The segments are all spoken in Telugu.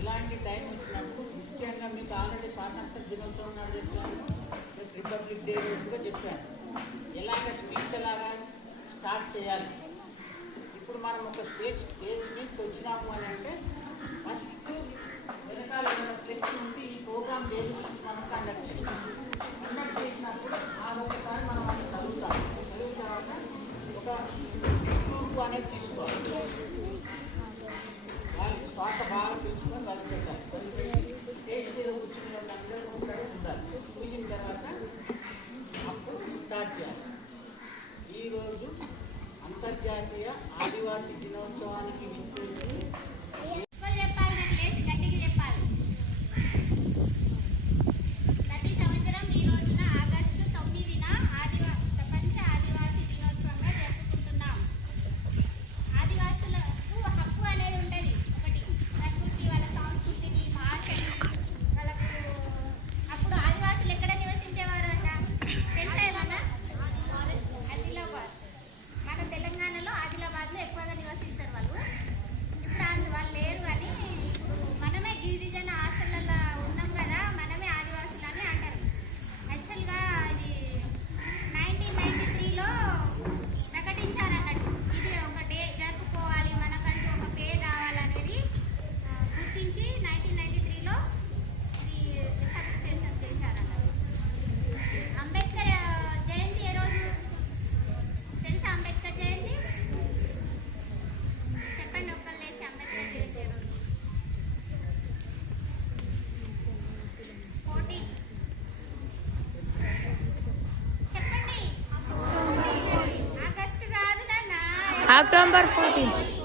ఇలాంటి టైం వచ్చినప్పుడు ముఖ్యంగా మీకు ఆల్రెడీ స్వాతంత్ర దినోత్సవం నాడు చెప్పాను, ప్లస్ రిపబ్లిక్ డే రోజు కూడా చెప్పాను ఎలాగ స్పీచ్ ఎలాగా స్టార్ట్ చేయాలి. ఇప్పుడు మనం ఒక స్టేజ్ మీదకి వచ్చినాము అని అంటే ఫస్ట్ వెనకాల ఫ్లెక్స్ ఉండి ఈ ప్రోగ్రామ్ దేని గురించి మనం కండక్ట్ చేసినప్పుడు ఆ ఒకసారి మనం అది చదువుతాం. చదివిన తర్వాత ఒక గ్రూప్ అనేది తీసుకోవాలి, వాళ్ళకి శ్వాస బాగా పిలుచుకొని వాళ్ళు పెట్టాలి. స్టేజ్ మీద కూర్చుని వాళ్ళందరూ ఉండాలి. చూసిన తర్వాత అప్పుడు స్టార్ట్ చేయాలి. ఈరోజు అంతర్జాతీయ ఆదివాసీ దినోత్సవానికి విచ్చేసి October 14.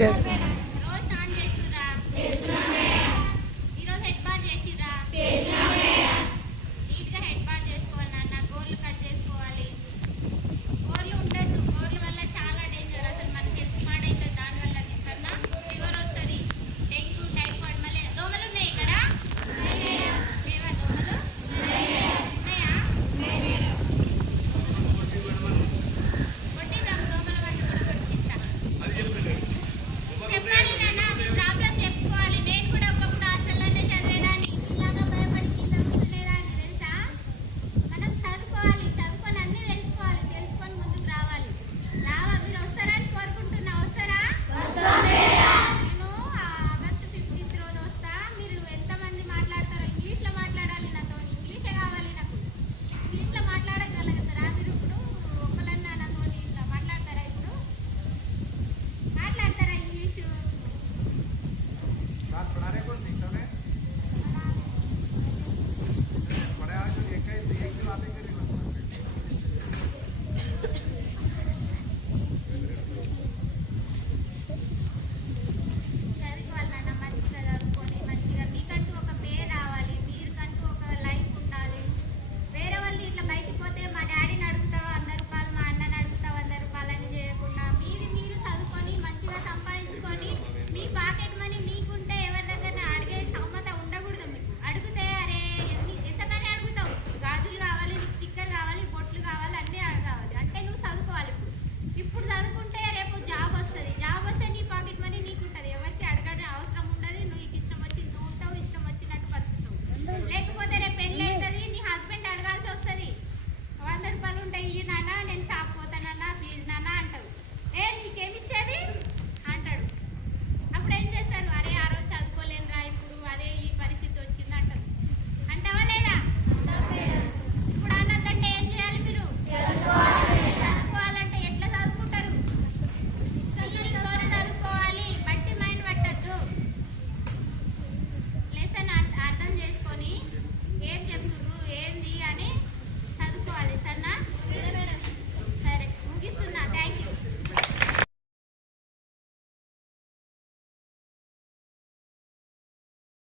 Yeah.